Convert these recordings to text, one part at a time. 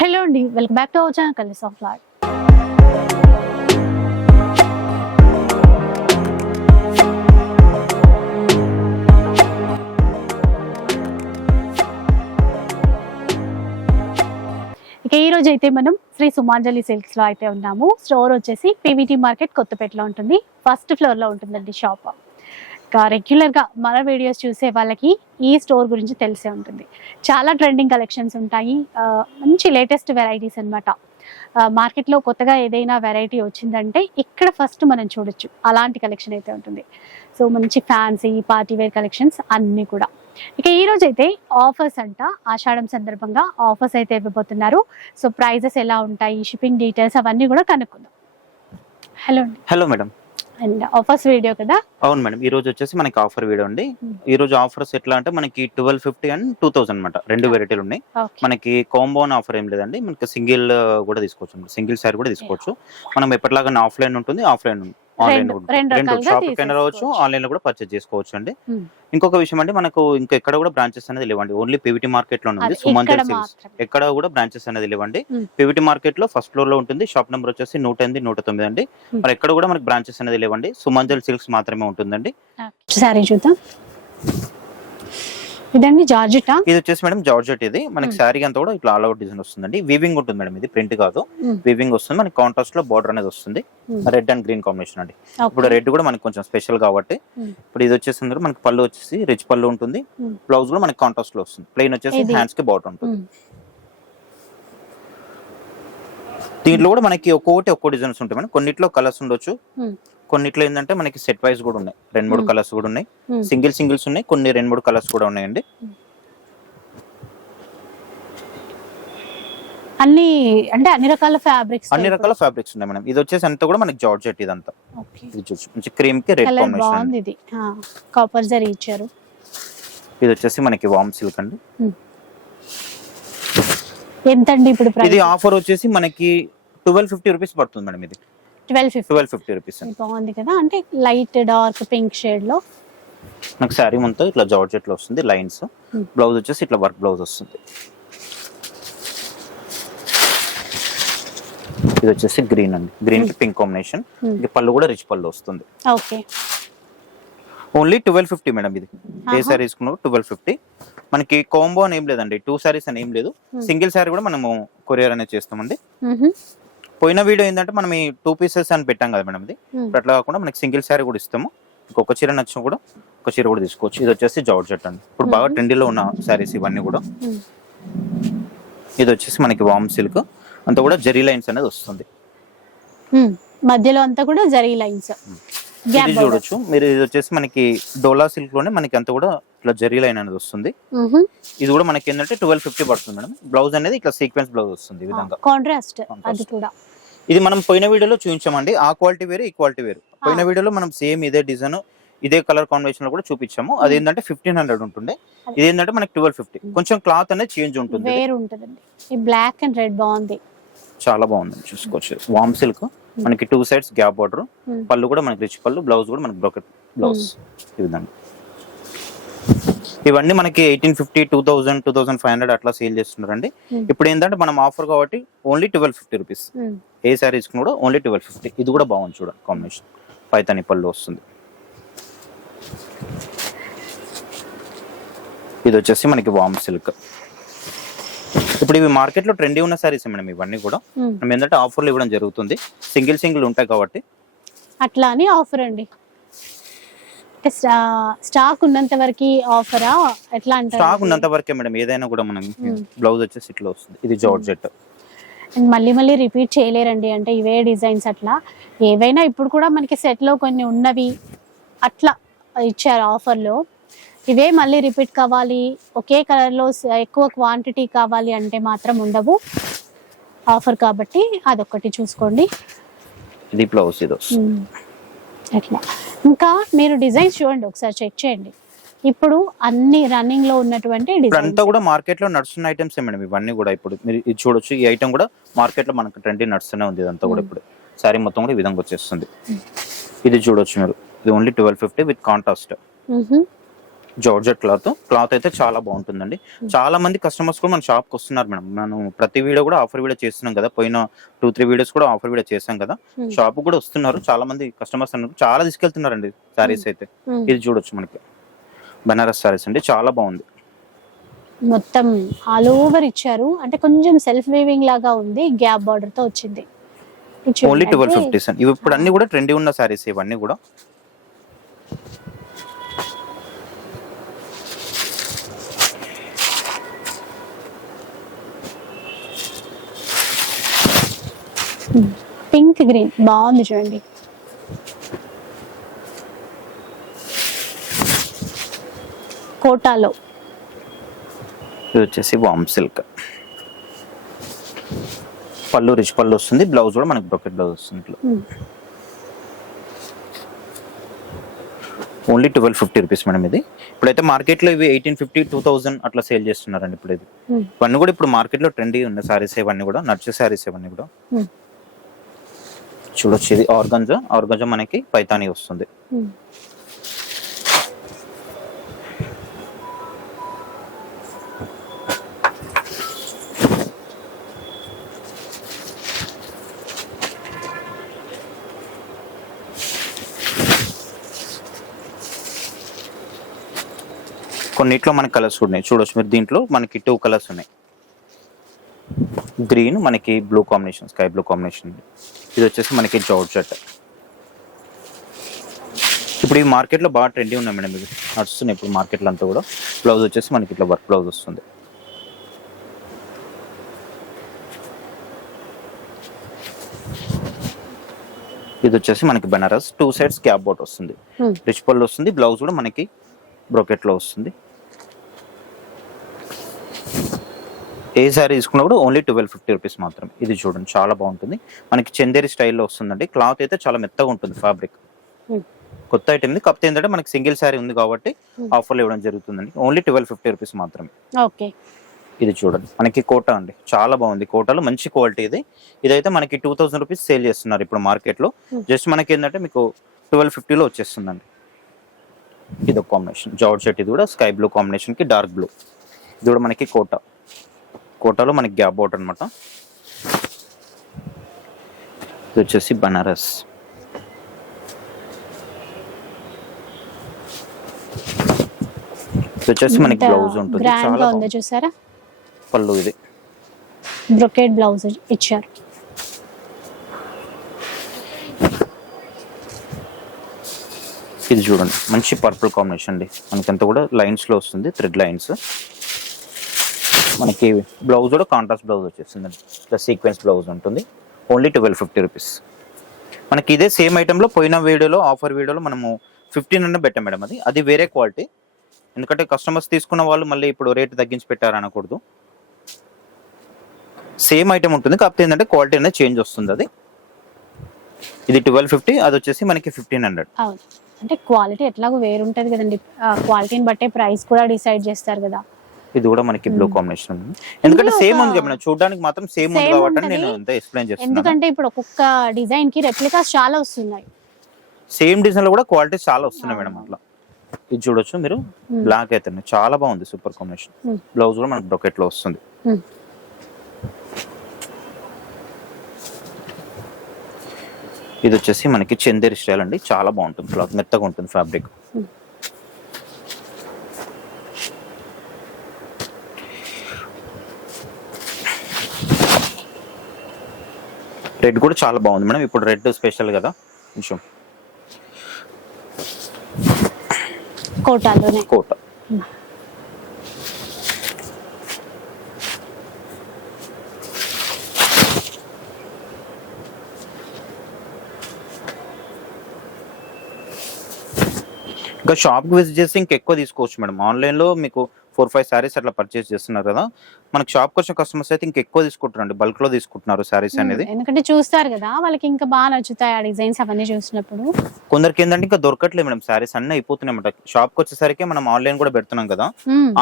Hello అండి welcome back to our channel కలిసి ఆఫ్ లాడ్ ఇక ఈ రోజు అయితే మనం శ్రీ సుమాంజలి సిల్క్స్లో అయితే ఉన్నాము. స్టోర్ వచ్చేసి పీవీటీ మార్కెట్ కొత్తపేటలో ఉంటుంది. ఫస్ట్ ఫ్లోర్లో ఉంటుందండి షాప్ ఇంకా రెగ్యులర్గా మన వీడియోస్ చూసే వాళ్ళకి ఈ స్టోర్ గురించి తెలిసే ఉంటుంది. చాలా ట్రెండింగ్ కలెక్షన్స్ ఉంటాయి. మంచి లేటెస్ట్ వెరైటీస్ అనమాట మార్కెట్లో కొత్తగా ఏదైనా వెరైటీ వచ్చిందంటే ఇక్కడ ఫస్ట్ మనం చూడొచ్చు. అలాంటి కలెక్షన్ అయితే ఉంటుంది. సో మంచి ఫ్యాన్సీ పార్టీ వేర్ కలెక్షన్స్ అన్నీ కూడా. ఇక ఈ రోజు అయితే ఆఫర్స్ అంట. ఆషాఢం సందర్భంగా ఆఫర్స్ అయితే ఇవ్వబోతున్నారు. సో ప్రైజెస్ ఎలా ఉంటాయి? షిప్పింగ్ డీటెయిల్స్ అవన్నీ కూడా కనుక్కుందాం. Hello hello madam and offers video కదా? అవును మేడం. ఈ రోజు వచ్చేసి మనకి ఆఫర్ వీడియో అండి. ఈ రోజు ఆఫర్స్ ఎట్లా అంటే మనకి twelve fifty and two thousand అనమాట రెండు. వెరైటీలు ఉన్నాయి. మనకి కాంబోన్ ఆఫర్ ఏం లేదండి. మనకి సింగిల్ కూడా తీసుకోవచ్చు. సింగిల్ సారీ కూడా తీసుకోవచ్చు. మనం ఎప్పటిలాగా ఆఫ్లైన్ ఉంటుంది ఆఫ్లైన్ ఆన్లైన్ రెండు- షాప్ కైనా రావచ్చు. ఆన్లైన్లో కూడా పర్చేస్ చేసుకోవచ్చు అండి. ఇంకొక విషయం అండి మనకు ఇంకా ఎక్కడ కూడా బ్రాంచెస్ అనేది లేవండి. ఓన్లీ పీవీటీ మార్కెట్లో ఉంది ఇక్కడ సిల్క్స్ ఎక్కడ కూడా బ్రాంచెస్ అనేది లేవండి. పీవీటీ మార్కెట్లో ఫస్ట్ ఫ్లోర్లో ఉంటుంది షాప్ నెంబర్ వచ్చేసి నూట ఎనిమిది నూట తొమ్మిది అండి. మరి ఎక్కడ కూడా మనకి బ్రాంచెస్ అనేది లేవండి. సుమంజల్ సిల్క్స్ మాత్రమే ఉంటుందండి. సారీ చూద్దాం. ఇదండి జార్జెటా. ఇది వచ్చేసి మేడం జార్జెట్ ఇది. మనకి. శారీ అంతా కూడా ఇట్లా ఆల్ అవుట్ డిజైన్ వస్తుందండి. వీవింగ్ ఉంటుంది మేడం ఇది ప్రింట్ కాదు. వీవింగ్ వస్తుంది. మనకి కాంట్రాస్ట్లో బార్డర్ అనేది వస్తుంది. రెడ్ అండ్ గ్రీన్ కాంబినేషన్ అండి. ఇప్పుడు రెడ్ కూడా మనకి కొంచెం స్పెషల్ కాబట్టి. ఇప్పుడు ఇది వచ్చేసి మనకి పళ్ళు వచ్చేసి రిచ్ పళ్ళు ఉంటుంది. బ్లౌజ్ కూడా మనకి కాంట్రాస్ట్లో వస్తుంది. ప్లెయిన్ వచ్చేసి హ్యాండ్స్కి బార్డర్ ఉంటుంది. దీంట్లో కూడా మనకి ఒక్కొక్కటి ఒక్కో డిజైన్స్ ఉంటాయి మేడం. కొన్నిట్లో కలర్స్ ఉండొచ్చు. కొన్నిట్లో ఏంటంటే మనకి సెట్ వైస్ కూడా ఉన్నాయి. రెండు మూడు. కలర్స్ కూడా ఉన్నాయి. సింగిల్ సింగిల్స్ ఉన్నాయి. కొన్ని రెండు మూడు కలర్స్ కూడా ఉన్నాయండి. అన్ని అంటే అన్ని రకాల ఫ్యాబ్రిక్స్ అన్ని రకాల ఫ్యాబ్రిక్స్ ఉన్నాయి మేడం. ఇది వచ్చేసి అంతా కూడా మనకి జార్జెట్ ఇదంతా. ఓకే. ఇది చూసి మంచి క్రీమ్కి రెడ్ కలర్ కాంబినేషన్ బాగుంది ఇది. కాపర్ జరీ ఇచ్చారు. ఇది వచ్చేసి మనకి వామ్ సిల్క్ అండి. ఎంతండి ఇప్పుడు ఇది ఆఫర్ వచ్చేసి మనకి ట్వెల్వ్ ఫిఫ్టీ రూపీస్ పడుతుంది మేడం ఇది. Twelve fifty twelve fifty rupees బాగుంది కదా? అంటే లైట్ డార్క్ పింక్ షేడ్లో? నాకు శారీ మొత్తం ఇట్లా జార్జెట్లో వస్తుంది? Lines Hmm. బ్లౌజ్ వచ్చేసి ఇట్లా వర్క్ బ్లౌజ్ వస్తుంది. ఇది వచ్చేసి గ్రీన్ అండి. గ్రీన్కి పింక్ కాంబినేషన్ Hmm. ఇది పళ్ళు కూడా రిచ్ పళ్ళు వస్తుంది. Okay only twelve fifty madam ఇది. ఏ ఆహా. సారీస్ ట్వెల్వ్ ఫిఫ్టీ మనకి కాంబో అని ఏం లేదండి. టూ సారీస్ అని ఏం లేదు. Hmm. సింగిల్ సారీ కూడా మనము కొరియర్ అనేది చేస్తామండి. పోయిన వీడియో ఏంటంటే మనం ఈ టూ పీసెస్ అని పెట్టాం కదా మేడం ఇది. అట్లా కాకుండా మనకి సింగిల్ శారీ కూడా ఇస్తాము. ఇంకొక చీర నచ్చిన కూడా ఒక చీర కూడా తీసుకోవచ్చు. ఇది వచ్చేసి జార్జెట్ అండి. ఇప్పుడు బాగా. ట్రెండీలో ఉన్న శారీస్ ఇవన్నీ కూడా. ఇది వచ్చేసి మనకి వామ్ సిల్క్. అంతా కూడా జెరీ లైన్స్ అనేది వస్తుంది. మధ్యలో అంతా కూడా జరీ లైన్స్. ఇది చూడొచ్చు. మీరు ఇది వచ్చేసి మనకి డోలా సిల్క్లోనే మనకి అంతా కూడా ఇట్లా జెరీ లైన్ అనేది వస్తుంది. ఇది కూడా మనకి ఏంటంటే ట్వెల్వ్ ఫిఫ్టీ పడుతుంది మేడం. బ్లౌజ్ అనేది ఇట్లా సీక్వెన్స్ బ్లౌజ్ వస్తుంది ఈ విధంగా. కాంట్రాస్ట్ అది. కూడా. ఇది మనం పోయిన వీడియోలో చూపించామండి. ఆ క్వాలిటీ వేరు ఈ క్వాలిటీ వేరు. పోయిన. వీడియోలో మనం సేమ్ ఇదే డిజైన్ ఇదే కలర్ కాంబినేషన్లో కూడా చూపించాము. అది ఏంటంటే ఫిఫ్టీన్ హండ్రెడ్ ఉంటుండే. ఏంటంటే మనకి ట్వెల్వ్ ఫిఫ్టీ. కొంచెం క్లాత్ అనేది చేంజ్ ఉంటుంది. వేరు ఉంటుందండి. ఈ బ్లాక్ అండ్ రెడ్ బాగుంది. చాలా బాగుంది చూసుకోవచ్చు. వామ్ సిల్క్. మనకి టూ సైడ్స్ గ్యాప్ బార్డర్. పళ్ళు కూడా మనకి రిచ్ పళ్ళు. బ్లౌజ్ కూడా మనకి బ్రోకెట్ బ్లౌజ్. ఈ విధంగా. ఇవన్నీ మనకి eighteen fifty two thousand two thousand five hundred అట్లా సేల్ చేస్తున్నారండి. Hmm. ఇప్పుడు ఏంటంటే మనం ఆఫర్ కాబట్టి only twelve fifty rupees. Hmm. ఏ శారీస్ కూడా ఓన్లీ ట్వెల్వ్ ఫిఫ్టీ. ఇది కూడా బాగుంది చూడండి కాంబినేషన్. పైతాని పళ్ళు వస్తుంది. ఇది వచ్చేసి మనకి వామ్ సిల్క్. ఇప్పుడు ఇవి మార్కెట్లో ట్రెండీ ఉన్న సారీస్ మేడం ఇవన్నీ కూడా? Hmm. మనం ఏంటంటే ఆఫర్లు ఇవ్వడం జరుగుతుంది. సింగిల్ సింగిల్ ఉంటాయి కాబట్టి. అట్లా అని ఆఫర్ అండి. అంటే స్టా- స్టాక్ ఉన్నంత వరకు ఆఫరా ఎట్లా అంటారు? స్టాక్ ఉన్నంత వరకే మేడం ఏదైనా కూడా మనం Hmm. బ్లౌజ్ వచ్చేసి ఇట్లా వస్తుంది. ఇది జార్జెట్. And మళ్ళీ మళ్ళీ రిపీట్ చేయలేరండి అంటే ఇవే డిజైన్స్ అట్లా. ఏవైనా ఇప్పుడు కూడా మనకి set లో కొన్ని ఉన్నవి అట్లా ఇచ్చారు ఆఫర్లో ఇవే మళ్ళీ రిపీట్ కావాలి. ఒకే కలర్లో ఎక్కువ క్వాంటిటీ కావాలి అంటే మాత్రం ఉండవు. ఆఫర్ కాబట్టి అదొక్కటి చూసుకోండి. ఇది బ్లౌజ్ ఇది మ్మ్. అట్లా. ఇంకా మీరు డిజైన్స్ చూడండి ఒకసారి చెక్ చేయండి. ఇప్పుడు అన్ని రన్నింగ్లో ఉన్నటువంటి అంతా కూడా మార్కెట్లో నడుస్తున్న ఐటమ్స్ మేడం? ఇవన్నీ కూడా ఇప్పుడు మీరు ఇది చూడొచ్చు ఈ ఐటమ్ కూడా మార్కెట్లో మనకు ట్రెండీ నడుస్తూనే ఉంది ఇదంతా కూడా. ఇప్పుడు. శారీ మొత్తం కూడా ఈ విధంగా వచ్చేస్తుంది. ఇది చూడొచ్చు మీరు. ఇది only twelve fifty with contrast georgette cloth cloth అయితే చాలా బాగుంటుందండి. చాలా మంది కస్టమర్స్ కూడా మన షాప్కి వస్తున్నారు మేడం. మనం ప్రతి వీడియో కూడా ఆఫర్ వీడియో చేస్తున్నాం కదా. పోయిన టూ త్రీ వీడియోస్ కూడా ఆఫర్ వీడియో చేసాం కదా. Hmm. షాప్ కూడా వస్తున్నారు. చాలా మంది కస్టమర్స్ అన్నారు. చాలా తీసుకెళ్తున్నారండి సారీస్ అయితే. Hmm. ఇది చూడొచ్చు మనకి. బనారస్ సారీస్ అండి. చాలా బాగుంది. మొత్తం ఆల్ ఓవర్ ఇచ్చారు. అంటే కొంచెం సెల్ఫ్ వీవింగ్ లాగా ఉంది. గ్యాప్ బార్డర్తో వచ్చింది. ఓన్లీ. ట్వెల్వ్ ఫిఫ్టీస్ అండి ఇవి ఇప్పుడు అన్ని కూడా ట్రెండీ ఉన్న సారీస్ ఇవన్నీ కూడా. గ్రీన్. బాగుంది చూడండి. కోటాలో. ఇది వచ్చేసి వామ్ సిల్క్. పళ్ళు రిచ్ పళ్ళు వస్తుంది. బ్లౌజ్ కూడా మనకి బ్రొకెట్ బ్లౌజ్ వస్తుంది ఇట్లా. Only twelve fifty rupees madam ఇది. ఇప్పుడైతే మార్కెట్లో ఇవి ఎయిటీన్ ఫిఫ్టీ టూ థౌసండ్ అట్లా సేల్ చేస్తున్నారండి ఇప్పుడు ఇది. ఇవన్నీ కూడా ఇప్పుడు మార్కెట్లో ట్రెండీ ఉన్న సారీస్ ఇవన్నీ కూడా నడిచే సారీస్ ఇవన్నీ కూడా. చూడొచ్చు ఇది ఆర్గంజా ఆర్గంజా మనకి పైతాని వస్తుంది. కొన్నిట్లో మనకి కలర్స్ ఉన్నాయి. చూడొచ్చు మీరు దీంట్లో మనకి టూ కలర్స్ ఉన్నాయి. గ్రీన్ మనకి blue combination sky blue combination. ఇది వచ్చేసి మనకి జార్జెట్ ఇప్పుడు ఈ మార్కెట్లో బాగా ట్రెండీ ఉన్నాయి మేడం ఇవి నడుస్తున్నాయి ఇప్పుడు మార్కెట్లో అంతా కూడా. బ్లౌజ్ వచ్చేసి మనకి ఇట్లా వర్క్ బ్లౌజ్ వస్తుంది. ఇది వచ్చేసి మనకి బెనారస్ టూ సైడ్స్ క్యాప్ బోట్ వస్తుంది. Hmm. రిచ్ పళ్ళు వస్తుంది. బ్లౌజ్ కూడా మనకి బ్రోకెట్లో వస్తుంది. ఏ సారీ తీసుకున్నా కూడా ఓన్లీ ట్వెల్వ్ ఫిఫ్టీ రూపీస్ మాత్రం. ఇది చూడండి చాలా బాగుంటుంది. మనకి చందేరి స్టైల్లో వస్తుందండి. క్లాత్ అయితే చాలా మెత్తగా ఉంటుంది ఫ్యాబ్రిక్ Hmm. కొత్త ఐటమ్ ఇది కాకపోతే ఏంటంటే మనకి సింగిల్ శారీ ఉంది కాబట్టి Hmm. ఆఫర్లు ఇవ్వడం జరుగుతుందండి. ఓన్లీ ట్వెల్వ్ ఫిఫ్టీ రూపీస్ మాత్రమే. ఓకే. ఇది చూడండి. మనకి కోట అండి. చాలా బాగుంది కోటలో. మంచి క్వాలిటీ ఇది. ఇదైతే మనకి టూ థౌసండ్ రూపీస్ సేల్ చేస్తున్నారు ఇప్పుడు మార్కెట్లో. Hmm. జస్ట్ మనకి ఏంటంటే మీకు ట్వెల్వ్ ఫిఫ్టీలో వచ్చేస్తుందండి. ఇది ఒక కాంబినేషన్ జార్జ్ షర్ట్ ఇది కూడా స్కై బ్లూ కాంబినేషన్కి డార్క్ బ్లూ ఇది కూడా మనకి కోట. కోటాలో మనకి గ్యాప్ అవుట్ అనమాట ఇది వచ్చేసి బనారస్. ఇది వచ్చేసి మనకి బ్లౌజ్ ఉంటుంది. చాలా ఉంది. చూసారా? పళ్ళు ఇది. బ్రొకెట్ బ్లౌజ్ ఇచ్చారు. ఇది చూడండి. మంచి పర్పుల్ కాంబినేషన్ అండి. మనకంతా కూడా లైన్స్లో వస్తుంది. థ్రెడ్ లైన్స్ మనకి బ్లౌజ్ కూడా కాంట్రాస్ట్ బ్లౌజ్ వచ్చేస్తుంది ప్లస్ సీక్వెన్స్ బ్లౌజ్ ఉంటుంది. ఓన్లీ ట్వెల్వ్ ఫిఫ్టీ రూపీస్ మనకి ఇదే సేమ్ ఐటెంలో పోయిన వీడియోలో ఆఫర్ వీడియోలో మనము ఫిఫ్టీన్ హండ్రెడ్ పెట్టాం మేడం అది. అది వేరే క్వాలిటీ ఎందుకంటే కస్టమర్స్ తీసుకున్న వాళ్ళు మళ్ళీ ఇప్పుడు రేట్ తగ్గించి పెట్టారు అనకూడదు సేమ్ ఐటెం ఉంటుంది. కాకపోతే ఏంటంటే క్వాలిటీ అనేది చేంజ్ వస్తుంది అది. ఇది ట్వెల్వ్ ఫిఫ్టీ అది వచ్చేసి మనకి ఫిఫ్టీన్ హండ్రెడ్ అంటే క్వాలిటీ ఎట్లాగో వేరు ఉంటుంది కదండి క్వాలిటీని బట్టే ప్రైస్ కూడా డిసైడ్ చేస్తారు కదా. ఇది కూడా మనకి బ్లూ కాంబినేషన్ ఎందుకంటే సేమ్ ఉంది కదా చూడడానికి మాత్రం సేమ్ ఉంది కాబట్టి. నేను ఇంత ఎక్స్ప్లెయిన్ చేస్తున్నాను. ఎందుకంటే ఇప్పుడు ఒక్కొక్క డిజైన్కి రెప్లికాస్ చాలా వస్తున్నాయి. సేమ్ డిజైన్లో కూడా క్వాలిటీస్ చాలా వస్తున్నాయి మేడం అట్లా. ఇది చూడొచ్చు మీరు. బ్లాక్ అయితే చాలా బాగుంది సూపర్ కాంబినేషన్. బ్లౌజ్ కూడా మనకి బ్రొకెట్లో వస్తుంది. ఇది వచ్చేసి మనకి చందేరి స్టైల్ అండి. చాలా బాగుంటుంది క్లాత్ మెత్తగా ఉంటుంది ఫ్యాబ్రిక్ రెడ్ కూడా చాలా బాగుంది మేడం. ఇప్పుడు రెడ్ స్పెషల్ కదా. కొంచెం. కోటాలోనే. కోట. ఇంకా షాప్కి విజిట్ చేసి ఇంకెక్కువ తీసుకోవచ్చు మేడం. ఆన్లైన్లో మీకు ఫోర్ ఫైవ్ శారీస్ అట్లా పర్చేస్ చేస్తున్నారు కదా. మనకి షాప్ వచ్చిన కస్టమర్స్ అయితే ఇంకెక్కువ తీసుకుంటారండి బల్క్లో తీసుకుంటున్నారు శారీస్ అనేది. ఎందుకంటే చూస్తారు కదా వాళ్ళకి ఇంకా బాగా నచ్చుతాయి ఆ డిజైన్స్ అవన్నీ చూసినప్పుడు. కొందరికి ఏంటంటే ఇంకా దొరకట్లేదు మేడం. శారీస్ అన్నీ అయిపోతున్నాయి అన్నమాట. షాప్కి వచ్చేసరికి మనం ఆన్లైన్ కూడా పెడుతున్నాం కదా.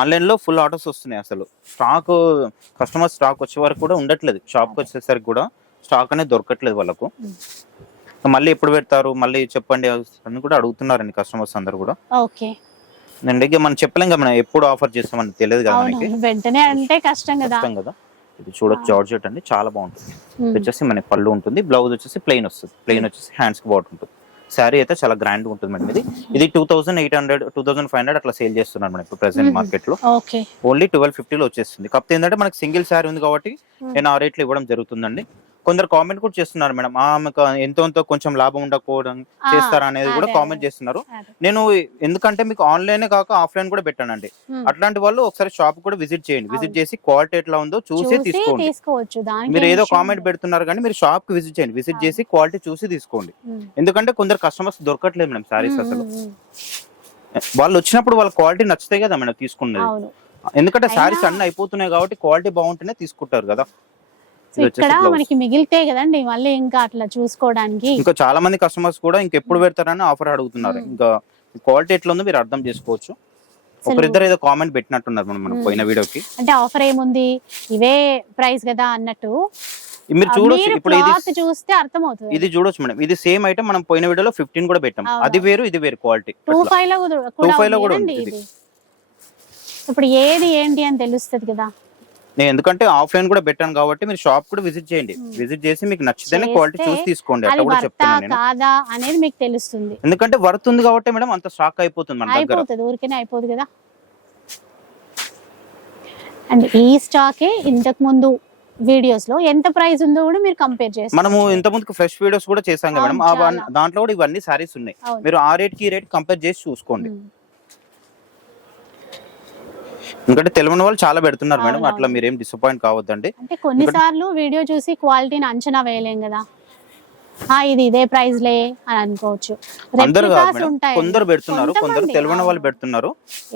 ఆన్లైన్లో ఫుల్ ఆర్డర్స్ వస్తున్నాయి అసలు. స్టాక్ కస్టమర్ స్టాక్ వచ్చే వరకు కూడా ఉండట్లేదు. షాప్కి వచ్చేసరికి కూడా స్టాక్ అనేది దొరకట్లేదు వాళ్ళకు. మళ్ళీ ఎప్పుడు పెడతారు? మళ్ళీ చెప్పండి అని కూడా అడుగుతున్నారండి కస్టమర్స్ అందరు కూడా. ఓకే ఇక మనం చెప్పలేం కదా మనం ఎప్పుడు ఆఫర్ చేస్తామని తెలియదు కదా మనకి. వెంటనే అంటే కష్టం కదా. కష్టం కదా. ఇది చూడొచ్చు జార్జెట్ అండి చాలా బాగుంటుంది. ఇది. వచ్చేసి మనకి పళ్ళు ఉంటుంది బ్లౌజ్ వచ్చేసి ప్లెయిన్ వస్తుంది. ప్లెయిన్ వచ్చేసి హ్యాండ్స్కి బాట్ ఉంటుంది. శారీ అయితే చాలా గ్రాండ్ ఉంటుంది మేడం ఇది. ఇది two thousand eight hundred two thousand five hundred అట్లా సేల్ చేస్తున్నారు మనం ఇప్పుడు ప్రెసెంట్. మార్కెట్లో. ఓకే. ఓన్లీ ట్వెల్వ్ ఫిఫ్టీలో వచ్చేస్తుంది. కాకపోతే ఏంటంటే మనకి సింగిల్ శారీ ఉంది కాబట్టి. నేను ఆ రేట్లో ఇవ్వడం జరుగుతుందండి. కొందరు కామెంట్ కూడా చేస్తున్నారు మేడం ఆమెకు ఎంతో ఎంతో కొంచెం లాభం ఉండకపోవడం చేస్తారా అనేది కూడా కామెంట్. చేస్తున్నారు. నేను ఎందుకంటే మీకు ఆన్లైన్ కాక ఆఫ్లైన్ కూడా పెట్టానండి. అట్లాంటి వాళ్ళు ఒకసారి షాప్ కూడా విజిట్ చేయండి విజిట్. చేసి క్వాలిటీ ఎట్లా ఉందో చూసి తీసుకోండి మీరు ఏదో కామెంట్. పెడుతున్నారు కానీ మీరు షాప్కి విజిట్ చేయండి విజిట్. చేసి క్వాలిటీ చూసి తీసుకోండి. ఎందుకంటే కొందరు కస్టమర్స్ దొరకట్లేదు మేడం సారీస్ అసలు. వాళ్ళు వచ్చినప్పుడు వాళ్ళ క్వాలిటీ నచ్చితే కదా మేడం తీసుకున్నది ఎందుకంటే సారీస్ అన్ని అయిపోతున్నాయి కాబట్టి క్వాలిటీ బాగుంటేనే తీసుకుంటారు కదా సో ఇక్కడ. మనకి మిగిలితే కదండి మళ్ళీ ఇంకా అట్లా చూసుకోవడానికి. ఇంకా చాలా మంది కస్టమర్స్ కూడా ఇంకెప్పుడు పెడతారని ఆఫర్ అడుగుతున్నారు. ఇంకా క్వాలిటీ ఎట్లా ఉందో మీరు అర్థం చేసుకోవచ్చు. ఒకరిద్దరు ఏదో కామెంట్ పెట్టినట్టున్నారు మనం మనం. పోయిన వీడియోకి. అంటే ఆఫర్ ఏముంది? ఇవే ప్రైస్ కదా అన్నట్టు. మీరు చూడొచ్చు. ఇప్పుడు ఇది చూస్తే అర్థమవుతుంది. ఇది చూడొచ్చు మేడం. ఇది సేమ్ ఐటమ్ మనం పోయిన వీడియోలో ఫిఫ్టీన్ కూడా పెట్టాం. అది వేరు ఇది వేరు క్వాలిటీ టూ ఫైవ్లో కూడా కూడా 2.5 లో ఉంది ఇప్పుడు ఏది ఏంటి అని తెలుస్తుంది కదా. నేను ఎందుకంటే ఆఫ్లైన్ కూడా పెట్టాను కాబట్టి మీరు షాప్ కూడా విజిట్ చేయండి. విజిట్ చేసి మీకు నచ్చితేనే క్వాలిటీ చూసి తీసుకోండి. అట్లా కూడా నేను. కాదా అనేది మీకు తెలుస్తుంది. ఎందుకంటే వర్త్ ఉంది కాబట్టి మేడం అంత స్టాక్ అయిపోతుంది మన దగ్గర. అయిపోతుంది. ఊరికేనే అయిపోదు కదా. అండ్ ఈ స్టాకే ఇంతకు ముందు వీడియోస్లో ఎంత ప్రైస్ ఉందో కూడా మీరు కంపేర్ చేస్తారు. మనము ఇంత ముందుకు ఫ్రెష్ వీడియోస్ కూడా చేసాం కదా మేడం. దాంట్లో కూడా ఇవన్నీ సారీస్ ఉన్నాయి. మీరు ఆ రేట్కి రేట్ కంపేర్ చేసి చూసుకోండి. ఎందుకంటే తెలియని వాళ్ళు చాలా పెడుతున్నారు మేడం. అట్లా. మీరేం డిసప్పాయింట్ కావద్దండి. అంటే కొన్నిసార్లు వీడియో చూసి క్వాలిటీని అంచనా వేయలేం కదా. ఇది ఇదే ప్రైస్ లే అని అనుకోవచ్చు. అందరు కొందరు పెడుతున్నారు. కొందరు తెలియని వాళ్ళు. పెడుతున్నారు.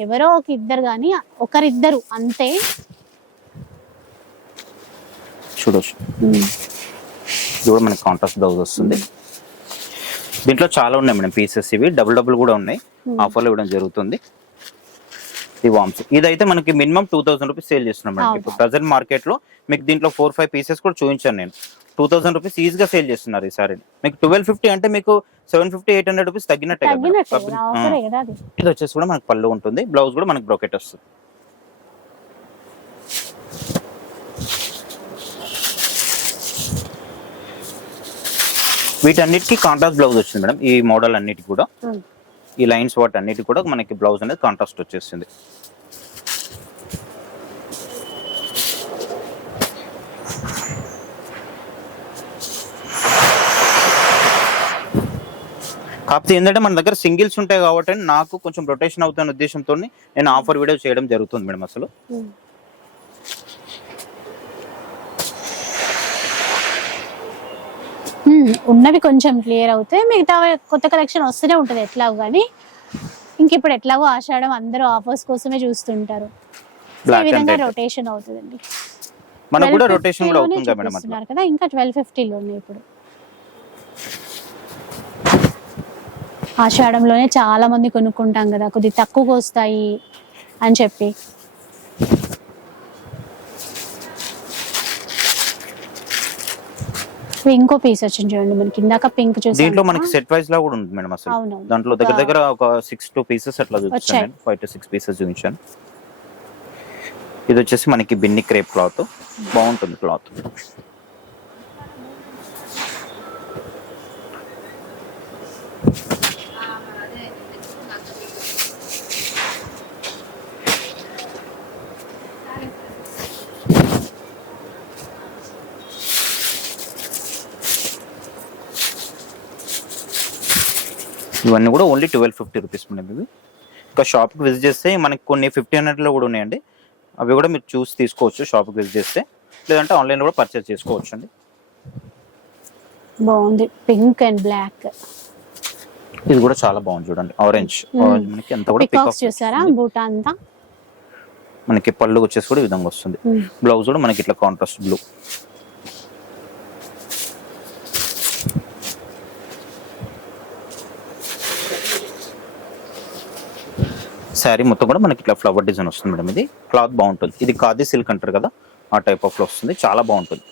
ఎవరో ఒక ఇద్దరు కానీ ఒకరిద్దరు అంతే. చూడొచ్చు. ఇది కూడా మనకి కాంట్రాస్ట్ బ్లౌజ్ వస్తుంది. దీంట్లో చాలా ఉన్నాయి మేడం పీసెస్ ఇవి. డబుల్ డబుల్ కూడా ఉన్నాయి. ఆఫర్లు ఇవ్వడం జరుగుతుంది. ఈ వామ్స్ ఇదైతే మనకి minimum two thousand rupees sale చేస్తున్నాం మేడం. ఇప్పుడు ప్రజెంట్ మార్కెట్లో మీకు దీంట్లో ఫోర్ ఫైవ్ పీసెస్ కూడా చూపించాను నేను. టూ థౌసండ్ రూపీస్ ఈజీగా సేల్ చేస్తున్నారు ఈ సారీ మీకు ట్వెల్వ్ ఫిఫ్టీ అంటే మీకు seven fifty eight hundred rupees తగ్గినట్టే ఇది వచ్చేసి కూడా మనకి పళ్ళు ఉంటుంది. బ్లౌజ్ కూడా మనకి బ్రోకెట్ వస్తుంది. వీటన్నిటికీ కాంట్రాస్ట్ బ్లౌజ్ వచ్చింది మేడం. ఈ మోడల్ అన్నిటికి కూడా. ఈ లైన్స్ వాటి అన్నిటి కూడా మనకి బ్లౌజ్ అనేది కాంట్రాస్ట్ వచ్చేసింది కాకపోతే ఏంటంటే మన దగ్గర సింగిల్స్ ఉంటాయి కాబట్టి నాకు కొంచెం రొటేషన్ అవుతున్న ఉద్దేశంతో నేను ఆఫర్ వీడియో చేయడం జరుగుతుంది మేడం అసలు. ఉన్నవి కొంచెం క్లియర్ అవుతే మిగతా కొత్త కలెక్షన్ వస్తూనే ఉంటుంది ఎట్లాగో కానీ ఇంక ఇప్పుడు ఎట్లాగో ఆషాఢం అందరూ ఆఫర్స్ కోసమే చూస్తుంటారు. ఈ విధంగా రొటేషన్ అవుతుందండి. మనకు కూడా 1250 రొటేషన్ కూడా అవుతుంది మేడం అట్లా కదా ఇంకా ట్వెల్వ్ ఫిఫ్టీలో ఉన్నాయి ఇప్పుడు. ఆషాఢంలోనే చాలా మంది కొనుక్కుంటాం కదా కొద్ది తక్కువగా వస్తాయి అని చెప్పి. ఇంకో పీస్ వచ్చింది చూడండి మనకి ఇందాక పింక్ చూసాం దీంట్లో. మనకి సెట్ వైజ్ లా కూడా ఉంది మేడం అసలు. దాంట్లో దగ్గర దగ్గర ఒక సిక్స్ టూ పీసెస్ అట్లా. చూపించాను ఫైవ్ టు సిక్స్ పీసెస్ చూపించాను ఇది వచ్చేసి మనకి బిన్ని క్రేప్ క్లాత్ బాగుంటుంది క్లాత్ ఇవన్నీ కూడా only twelve fifty rupees madam ఇవి. ఇంకా షాప్కి విజిట్ చేస్తే మనకి కొన్ని ఫిఫ్టీ హండ్రెడ్లో కూడా ఉన్నాయండి. అవి కూడా మీరు చూసి తీసుకోవచ్చు షాప్కి విజిట్ చేస్తే. లేదంటే ఆన్లైన్లో కూడా పర్చేస్ చేసుకోవచ్చు అండి బాగుంది. పింక్ అండ్ బ్లాక్ ఇది కూడా చాలా బాగుంది చూడండి. ఆరెంజ్. ఆరెంజ్ మనకి ఎంత కూడా పికాక్స్ పికాక్ చూసారా? బూటా అంతా? మనకి పళ్ళు వచ్చేసి కూడా ఈ విధంగా వస్తుంది. బ్లౌజ్ కూడా మనకి ఇట్లా కాంట్రాస్ట్ బ్లూ శారీ మొత్తం కూడా మనకి ఇట్లా ఫ్లవర్ డిజైన్ వస్తుంది మేడం ఇది. క్లాత్ బాగుంటుంది. ఇది కాదీ సిల్క్ అంటారు కదా ఆ టైప్ ఆఫ్లో వస్తుంది. చాలా బాగుంటుంది.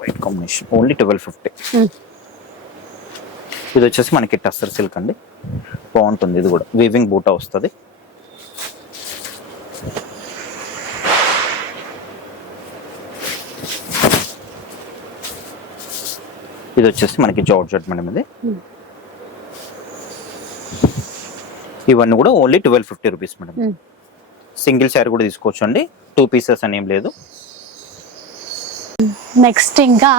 White combination only twelve fifty ఇది వచ్చేసి మనకి టస్టర్ సిల్క్ అండి. బాగుంటుంది ఇది కూడా. వీవింగ్ బూటా వస్తుంది. ఇది వచ్చేసి మనకి జార్జెట్ మేడం ఇది. Hmm. ఇవన్నీ కూడా only twelve fifty rupees madam. Single sari కూడా తీసుకోవచ్చు అండి టూ పీసెస్ అని ఏం లేదు. నెక్స్ట్ ఇంకా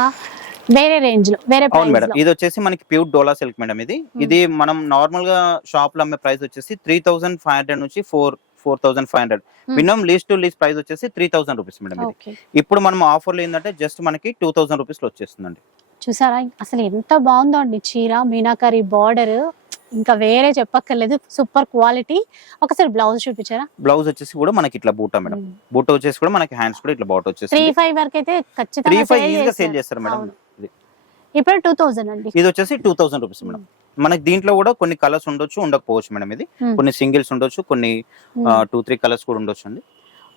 వేరే రేంజ్లో వేరే అవును మేడం. ఇది వచ్చేసి మనకి ప్యూర్ డోలా సిల్క్ మేడం ఇది. ఇది మనం నార్మల్గా షాప్లో అమ్మే ప్రైస్ వచ్చేసి త్రీ థౌసండ్ ఫైవ్ హండ్రెడ్ నుంచి four four thousand five hundred. Minimum least to least price వచ్చేసి త్రీ థౌసండ్ రూపీస్ మేడం ఇది. ఇప్పుడు మనం ఆఫర్లో ఏంటంటే జస్ట్ మనకి టూ థౌసండ్ రూపీస్లో వచ్చేస్తుందండి. చూసారా? అసలు ఎంత బాగుందో అండి చీర మీనాకరి బార్డర్ ఇంకా వేరే చెప్పక్కర్లేదు. సూపర్ క్వాలిటీ ఒకసారి బ్లౌజ్ చూపించారా? బ్లౌజ్ వచ్చేసి కూడా మనకి ఇట్లా బూటా మేడం. బూట వచ్చేసి కూడా మనకి హ్యాండ్స్ కూడా ఇట్లా బాట్ త్రీ వచ్చేసి ఫైవ్ వరకు అయితే త్రీ ఖచ్చితంగా ఈజీగా సేల్ చేస్తారు. మేడం. ఇప్పుడు టూ థౌజండ్ అండి. ఇది వచ్చేసి టూ థౌసండ్ రూపీస్ మేడం. మనకి దీంట్లో కూడా కొన్ని కలర్స్ ఉండొచ్చు ఉండకపోవచ్చు మేడం ఇది. Hmm. కొన్ని సింగిల్స్ ఉండొచ్చు కొన్ని Hmm. టూ త్రీ కలర్స్ కూడా ఉండొచ్చు అండి.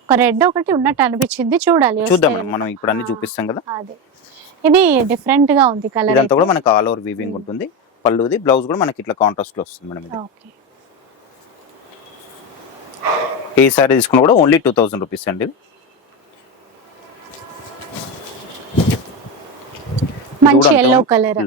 ఒక రెడ్ ఒకటి ఉన్నట్టు అనిపించింది. చూడాలి చూద్దాం మనం ఇప్పుడు అన్ని. చూపిస్తాం కదా. అదే. ఇది డిఫరెంట్గా ఉంది కలర్ ఇదంతా కూడా మనకి ఆల్ ఓవర్ వీవింగ్ Hmm. ఉంటుంది. పళ్ళుది బ్లౌజ్ కూడా మనకి ఇట్లా కాంట్రాస్ట్లో వస్తుంది మేడం ఇది. ఓకే. ఏ సారీ తీసుకున్నా కూడా ఓన్లీ టూ థౌసండ్ రూపీస్ అండి మంచి ఎల్లో. కలర్.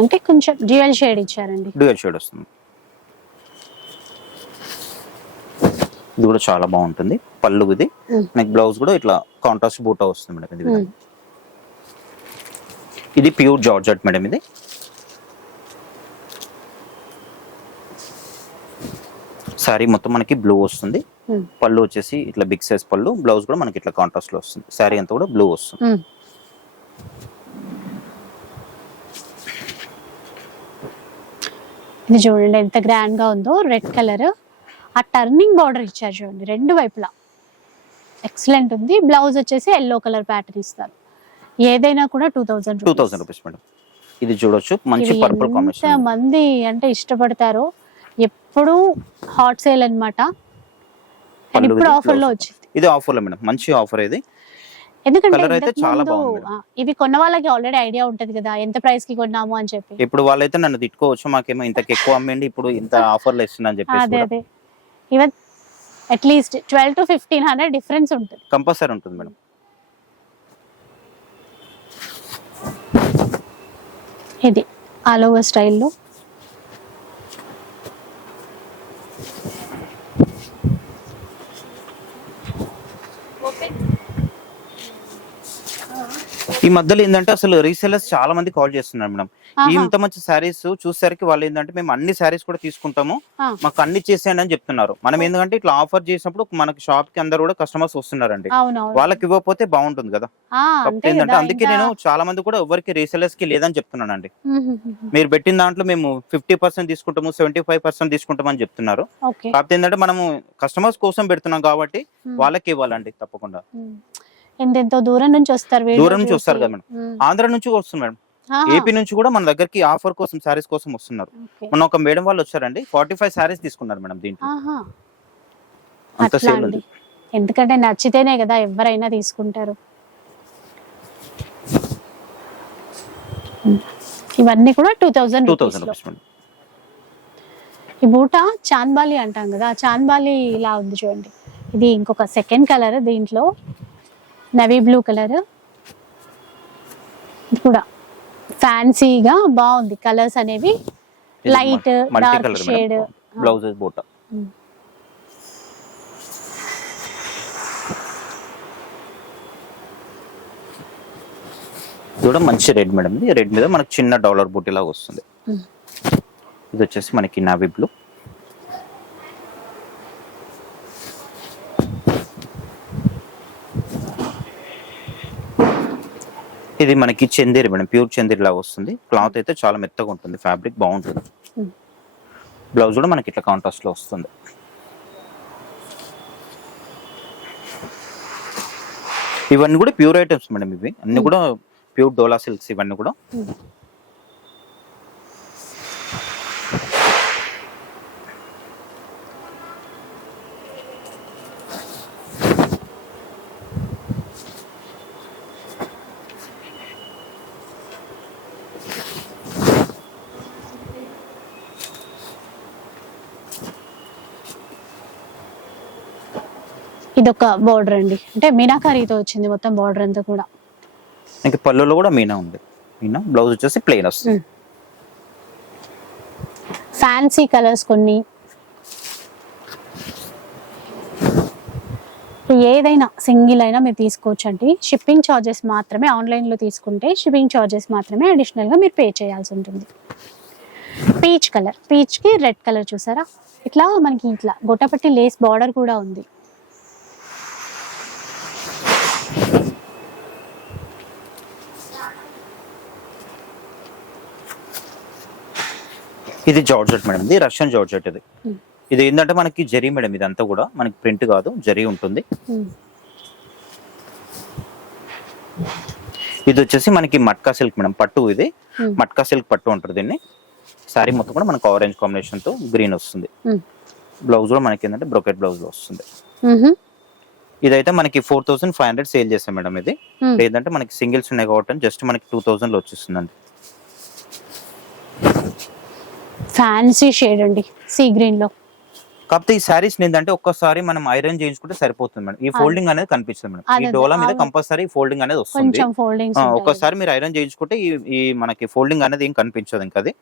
అంటే కొంచెం డ్యూయల్ షేడ్ ఇచ్చారండి. డ్యూయల్ షేడ్ వస్తుంది. ఇది కూడా చాలా బాగుంటుంది. పళ్ళు ఇది. మనకి బ్లౌజ్ కూడా ఇట్లా కాంట్రాస్ట్ బూటా వస్తుంది మేడం ఇది. ఇది ప్యూర్ జార్జెట్ మేడం ఇది. సారీ మొత్తం మనకి బ్లూ వస్తుంది. పళ్ళు వచ్చేసి ఇట్లా బిగ్ సైజ్ పళ్ళు. బ్లౌజ్ కూడా మనకి ఇట్లా కాంట్రాస్ట్లో వస్తుంది. సారీ అంతా కూడా బ్లూ వస్తుంది. ఇది చూడండి ఎంత గ్రాండ్గా ఉందో. రెడ్ కలర్ ఆ టర్నింగ్ బార్డర్ ఇచ్చారు చూడండి రెండు వైపులా. ఎక్సలెంట్ ఉంది. బ్లౌజ్ వచ్చేసి ఎల్లో కలర్ ప్యాటర్న్ ఇస్తారు. ఏదైనా కూడా two thousand two thousand rupees madam ఇది చూడొచ్చు. మంచి పర్పుల్ కాంబినేషన్ మంది అంటే ఇష్టపడతారో ఎప్పుడు హాట్ సేల్ పళ్ళు ఇప్పుడు ఆఫర్లో. వచ్చింది. ఇది ఆఫర్లో మేడం మంచి ఆఫర్ ఇది. ఎందుకంటే ఇవి కొన్న వాళ్ళకి ఆల్రెడీ ఐడియా ఉంటది కదా ఎంత ప్రైస్కి కొన్నాము అని చెప్పి. ఇప్పుడు వాళ్ళైతే నన్ను తిట్టుకోవచ్చు మాకేమో ఇంతకు ఎక్కువ అమ్మండి ఇప్పుడు ఇంత ఆఫర్లు ఇస్తున్నా అని అదే. Even at least twelve to fifteen hundred difference ఉంటుంది. కంపల్సరీ ఉంటుంది మేడం. ఇది ఆల్ ఓవర్ స్టైల్లో ఈ మధ్యలో ఏంటంటే అసలు రీసెలర్స్ చాలా మంది కాల్ చేస్తున్నారు మేడం. ఇంత మంచి శారీస్ చూసేసరికి వాళ్ళు ఏంటంటే మేము అన్ని శారీస్ కూడా తీసుకుంటాము. మాకు అన్ని చేసేయండి అని చెప్తున్నారు. మనం ఏంటంటే ఇట్లా ఆఫర్ చేసినప్పుడు మనకి షాప్కి అందరు కూడా కస్టమర్స్ వస్తున్నారండి. వాళ్ళకి ఇవ్వకపోతే బాగుంటుంది కదా. ఏంటంటే అందుకే నేను చాలా మంది కూడా ఎవరికి రీసెలర్స్కి లేదని చెప్తున్నానండి. మీరు పెట్టిన దాంట్లో మేము ఫిఫ్టీ పర్సెంట్ తీసుకుంటాము సెవెంటీ ఫైవ్ పర్సెంట్ తీసుకుంటామని చెప్తున్నారు. ఓకే. కాకపోతే ఏంటంటే మనము కస్టమర్స్ కోసం పెడుతున్నాం కాబట్టి. వాళ్ళకి ఇవ్వాలండి తప్పకుండా. ఎంతెంతో దూరం నుంచి వస్తారు దూరం నుంచి. వస్తారు కదా మేడం. ఆంధ్ర నుంచి వస్తుంది మేడం. ఏపీ నుంచి కూడా మన దగ్గరికి ఆఫర్ కోసం శారీస్ కోసం వస్తున్నారు. మొన్న ఒక మేడం వాళ్ళు వచ్చారండి. ఫార్టీ ఫైవ్ శారీస్ తీసుకున్నారు మేడం దీంట్లో. అంత సేల్ ఉంది. ఎందుకంటే నచ్చితేనే కదా ఎవరైనా తీసుకుంటారు. ఇవన్నీ కూడా టూ థౌజండ్ టూ థౌసండ్ ఈ బూట చాన్బాలి అంటాం కదా చాన్బాలి ఇలా ఉంది చూడండి. ఇది ఇంకొక సెకండ్ కలర్ దీంట్లో. నవీ బ్లూ కలర్ ఇది కూడా ఫ్యాన్సీగా బాగుంది. కలర్స్ అనేవి light dark shade madam blouse బూట కూడా మంచి రెడ్ మేడం ఇది రెడ్ మీద మనకి చిన్న డాలర్ బూటీ లాగా వస్తుంది. మ్మ్. ఇది వచ్చేసి మనకి నావీ బ్లూ ఇది మనకి చందేరి మేడం ప్యూర్ చందేరి లాగా వస్తుంది. క్లాత్ అయితే చాలా మెత్తగా ఉంటుంది ఫ్యాబ్రిక్ బాగుంటుంది. బ్లౌజ్ కూడా మనకి ఇట్లా కాంట్రాస్ట్లో వస్తుంది. ఇవన్నీ కూడా ప్యూర్ ఐటమ్స్ మేడం ఇవి. అన్ని కూడా ప్యూర్ డోలా సిల్క్స్ ఇవన్నీ కూడా. ఇదొక బార్డర్ అండి. అంటే మీనాకారీతో వచ్చింది మొత్తం బార్డర్ అంతా కూడా. మనకి పళ్ళులో కూడా మీనా ఉంది. మీనా బ్లౌజ్ వచ్చేసి ప్లెయిన్ వస్తుంది. ఫ్యాన్సీ కలర్స్ కొన్ని. ఏదైనా సింగిల్ అయినా మీరు తీసుకోవచ్చు అండి షిప్పింగ్ ఛార్జెస్ మాత్రమే ఆన్లైన్లో తీసుకుంటే షిప్పింగ్ ఛార్జెస్ మాత్రమే అడిషనల్గా మీరు పే చేయాల్సి ఉంటుంది. పీచ్ కలర్ పీచ్కి రెడ్ కలర్ చూసారా? ఇట్లా మనకి ఇట్లా. గొట్టపట్టి లేస్ బార్డర్ కూడా ఉంది. ఇది జార్జెట్ మేడం ఇది రష్యన్ జార్జెట్ ఇది. ఇది ఏంటంటే మనకి జరీ మేడం ఇదంతా కూడా మనకి ప్రింట్ కాదు జరీ ఉంటుంది. ఇది వచ్చేసి మనకి మట్కా సిల్క్ మేడం పట్టు ఇది. మట్కా సిల్క్ పట్టు అంటారు దీన్ని శారీ మొత్తం కూడా మనకి ఆరెంజ్ కాంబినేషన్తో గ్రీన్ వస్తుంది. బ్లౌజ్ కూడా మనకి ఏంటంటే బ్రొకెట్ బ్లౌజ్లో వస్తుంది. ఇదైతే మనకి four thousand five hundred sale చేస్తాం మేడం ఇది. లేదంటే మనకి సింగిల్స్ ఉన్నాయి కాబట్టి జస్ట్ మనకి టూ థౌసండ్లో వచ్చేస్తుందండి ఫ్యాన్సీ షేడ్ అండి. సీ గ్రీన్లో. కాకపోతే ఈ శారీస్ ఏంటంటే ఒక్కసారి మనం ఐరన్ చేయించుకుంటే సరిపోతుంది మేడం. ఈ ఫోల్డింగ్ అనేది కనిపిస్తుంది మేడం. ఈ డోలా మీద. కంపల్సరీ ఫోల్డింగ్ అనేది వస్తుంది. ఒక్కసారి మీరు ఐరన్ చేయించుకుంటే ఈ ఈ మనకి ఫోల్డింగ్ అనేది ఏం కనిపించదు ఇంకా అది.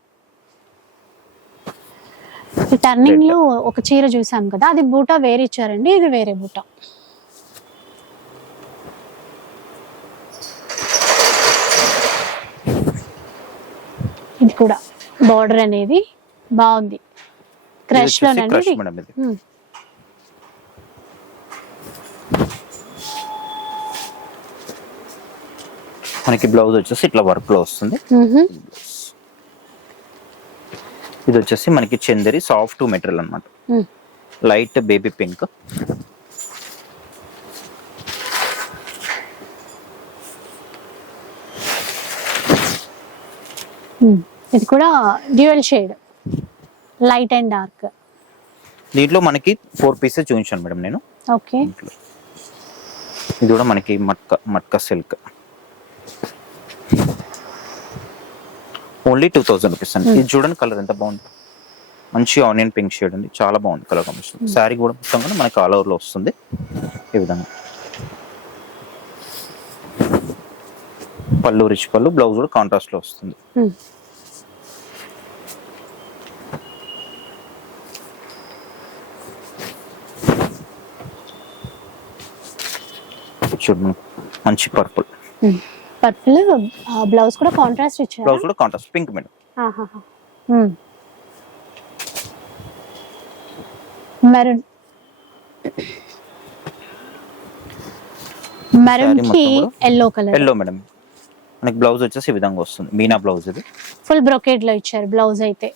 టర్నింగ్లో ఒక చీర చూసాం కదా అది బూటా వేరే ఇచ్చారండి ఇది వేరే బూటా. ఇది కూడా బార్డర్ అనేది బాగుంది క్రష్ లోనండి క్రష్ ఇది మేడం ఇది ఉమ్. మనకి బ్లౌజ్ వచ్చేసి ఇట్లా వర్క్లో వస్తుంది. ఇది వచ్చేసి మనకి చందరి సాఫ్ట్ మెటీరియల్ అన్నమాట ఉమ్. Light baby pink. ఇది కూడా dual shade light and dark. దీంట్లో మనకి ఫోర్ పీసెస్ చూపించాను మేడం నేను. ఓకే. ఇది కూడా మనకి matka matka silk. Only two thousand rupees అండి. ఇది చూడండి కలర్ ఎంత బాగుంది. మంచి ఆనియన్ పింక్ షేడ్ ఉంది. చాలా బాగుంది కలర్ కాంబినేషన్. శారీ కూడా మొత్తం కూడా మనకి ఆల్ ఓవర్లో వస్తుంది. ఈ విధంగా. పళ్ళు రిచ్ పళ్ళు బ్లౌజ్ కూడా కాంట్రాస్ట్లో వస్తుంది. చూడండి. మంచి పర్పుల్. పర్పుల్ బ్లౌజ్ కూడా కాంట్రాస్ట్ ఇచ్చారు? బ్లౌజ్ కూడా కాంట్రాస్ట్ పింక్ మేడం. మెరూన్. మెరూన్కి ఎల్లో కలర్. Yellow madam. మనకి బ్లౌజ్ వచ్చేసి ఈ విధంగా వస్తుంది. మీనా బ్లౌజ్ ఇది. ఫుల్ బ్రొకేడ్లో ఇచ్చారు బ్లౌజ్ అయితే.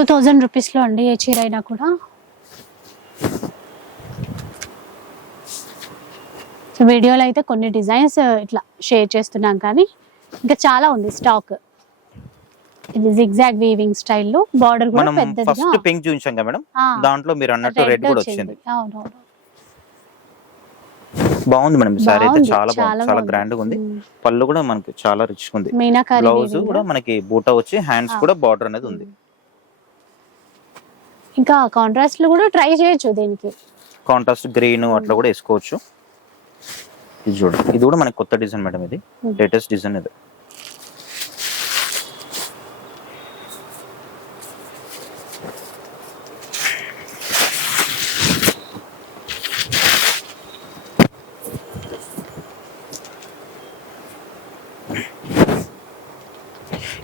టూ థౌజండ్ రూపీస్లో అండి ఏ చీర అయినా కూడా. సో వీడియోలో అయితే కొన్ని డిజైన్స్ ఇట్లా షేర్ చేస్తున్నాం కానీ ఇంకా చాలా ఉంది స్టాక్. ఇది జిగ్జాగ్ వీవింగ్ స్టైల్లో బార్డర్ కూడా పెద్దదిగా. ఫస్ట్ పింక్ చూపించాం కదా మేడం? దాంట్లో మీరు అన్నట్టు రెడ్ కూడా వచ్చింది. అవునవును. బాగుంది మేడం సారీ అయితే చాలా చాలా బాగుంది చాలా. గ్రాండ్గా ఉంది. పళ్ళు కూడా మనకి చాలా రిచ్ ఉంది. మీనాకారి బ్లౌజ్ కూడా. మనకి బూటా వచ్చి హ్యాండ్స్. కూడా బార్డర్ అనేది ఉంది. ఇంకా కాంట్రాస్ట్లో కూడా ట్రై చేయొచ్చు దీనికి. కాంట్రాస్ట్ గ్రీన్ అట్లా కూడా వేసుకోవచ్చు. ఇది చూడండి ఇది కూడా మనకి కొత్త డిజైన్ మేడం ఇది. లేటెస్ట్ డిజైన్ ఇది.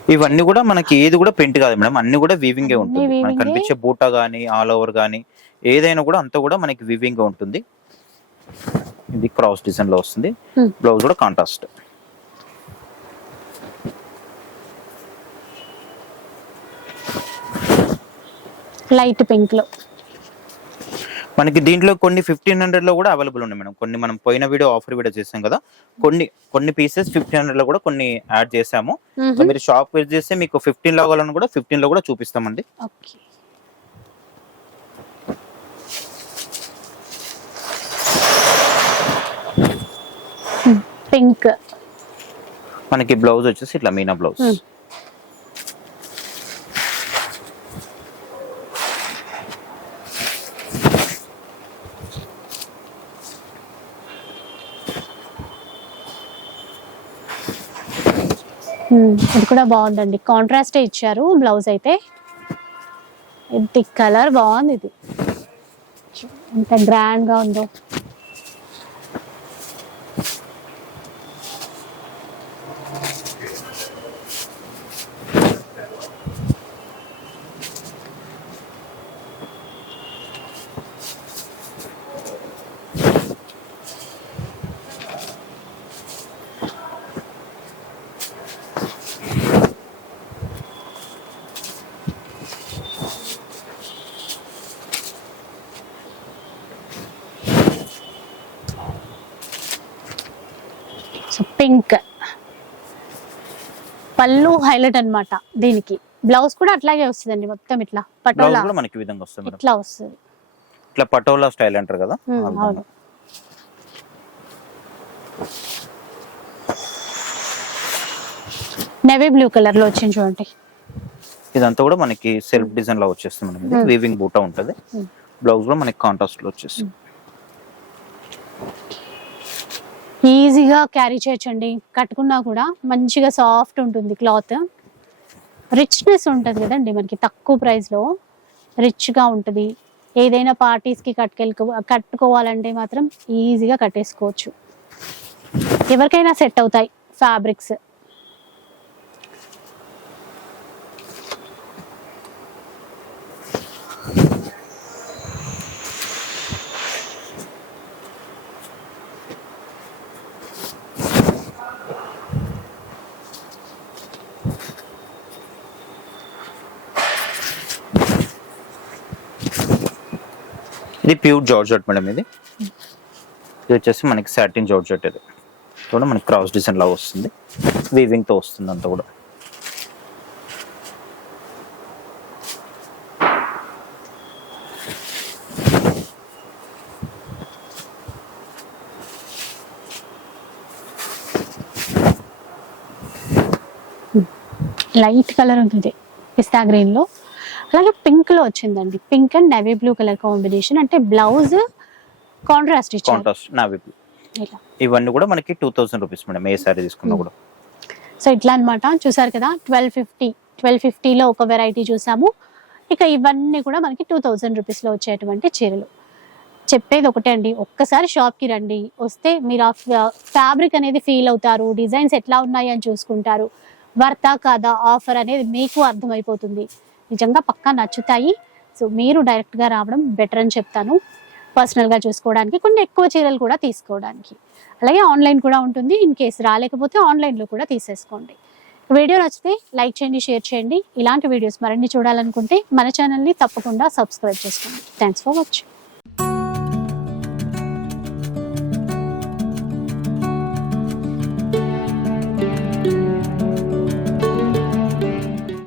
ఇవన్నీ కూడా మనకి ఏది కూడా ప్రింట్ కాదు మేడం. అన్ని కూడా వీవింగ్ ఉంటుంది. మనకి? కనిపించే బూటా గానీ ఆల్ ఓవర్ గానీ ఏదైనా కూడా అంతా కూడా మనకి వీవింగ్ ఉంటుంది. ఇది క్రాస్ డిజైన్లో వస్తుంది. Hmm. బ్లౌజ్ కూడా కాంట్రాస్ట్ లైట్ పింక్లో. మనకి దీంట్లో కొన్ని ఫిఫ్టీన్ హండ్రెడ్లో కూడా అవైలబుల్ ఉన్నాయి మేడం. కొన్ని మనం పోయిన వీడియో ఆఫర్ వీడియో చేసాం కదా. కొన్ని కొన్ని పీసెస్ ఫిఫ్టీన్ హండ్రెడ్లో కూడా కొన్ని యాడ్ చేసాము. సో మీరు షాప్ విజిట్ చేస్తే మీకు ఫిఫ్టీన్లో కావాలని కూడా ఫిఫ్టీన్లో కూడా చూపిస్తామండి. ఓకే. పింక్. మనకి బ్లౌజ్ వచ్చేసి ఇట్లా మీనా బ్లౌజ్ ఇది కూడా బాగుందండి. కాంట్రాస్ట్ ఇచ్చారు బ్లౌజ్ అయితే. ఇది కలర్ బాగుంది ఇది. ఎంత గ్రాండ్గా ఉందో సో పింక్. పళ్ళు హైలైట్ అన్నమాట దీనికి. బ్లౌజ్ కూడా అట్లాగే వస్తుందండి మొత్తం ఇట్లా పటోలా. కూడా మనకి విధంగా వస్తుంది ఇట్లా వస్తుంది. ఇట్లా పటోలా స్టైల్ అంటారు కదా. అవును. నెవీ బ్లూ కలర్లో వచ్చింది చూడండి. ఇదంతా కూడా మనకి సెల్ఫ్ డిజైన్లో వచ్చేస్తుంది మనకి. వీవింగ్ బూటా ఉంటది. బ్లౌజ్ కూడా మనకి కాంట్రాస్ట్లో వచ్చేస్తుంది. ఈజీగా క్యారీ చేయొచ్చండి. కట్టుకున్నా కూడా మంచిగా సాఫ్ట్ ఉంటుంది క్లాత్. రిచ్నెస్ ఉంటుంది కదండి మనకి తక్కువ ప్రైస్లో రిచ్గా ఉంటుంది. ఏదైనా పార్టీస్కి కట్టుకెళ్ళి కట్టుకోవాలంటే మాత్రం ఈజీగా కట్టేసుకోవచ్చు. ఎవరికైనా సెట్ అవుతాయి ఫ్యాబ్రిక్స్ ఇది ప్యూర్ జార్జెట్ మేడం ఇది. ఇది వచ్చేసి మనకి సాటిన్ జార్జెట్ ఇది. కూడా మనకి క్రాస్ డిజైన్ లాగా వస్తుంది. వీవింగ్తో వస్తుంది అంతా కూడా. లైట్ కలర్ ఉంటుంది. పిస్తా గ్రీన్లో అలాగే పింక్లో వచ్చిందండి. Pink and navy blue colour combination అంటే బ్లౌజ్ కాంట్రాస్ట్ ఇచ్చారు. కాంట్రాస్ట్ నావి ఇలా. ఇవన్నీ కూడా మనకి టూ థౌసండ్ రూపీస్ మేడం ఏ సారీ తీసుకున్నా కూడా. సో ఇట్లా అన్నమాట. చూసారు కదా ట్వెల్వ్ ఫిఫ్టీ ట్వెల్వ్ ఫిఫ్టీలో ఒక వెరైటీ చూసాము. ఇక ఇవన్నీ కూడా మనకి టూ థౌజండ్ రూపీస్లో వచ్చేటువంటి చీరలు. చెప్పేది ఒకటే అండి ఒక్కసారి షాప్కి రండి. వస్తే మీరు ఆ ఫ్యాబ్రిక్ అనేది ఫీల్ అవుతారు డిజైన్స్ ఎట్లా ఉన్నాయి అని చూసుకుంటారు. వర్తా కాదా ఆఫర్ అనేది మీకు అర్థమైపోతుంది. నిజంగా పక్కా నచ్చుతాయి. సో మీరు డైరెక్ట్గా రావడం బెటర్ అని చెప్తాను. పర్సనల్గా చూసుకోవడానికి కొన్ని ఎక్కువ చీరలు కూడా తీసుకోవడానికి. అలాగే ఆన్లైన్ కూడా ఉంటుంది. ఇన్ కేసు రాలేకపోతే ఆన్లైన్లో కూడా తీసేసుకోండి. వీడియో నచ్చితే లైక్ చేయండి షేర్ చేయండి. ఇలాంటి వీడియోస్ మరిన్ని చూడాలనుకుంటే మన ఛానల్ని తప్పకుండా సబ్స్క్రైబ్ చేసుకోండి. Thanks for watching.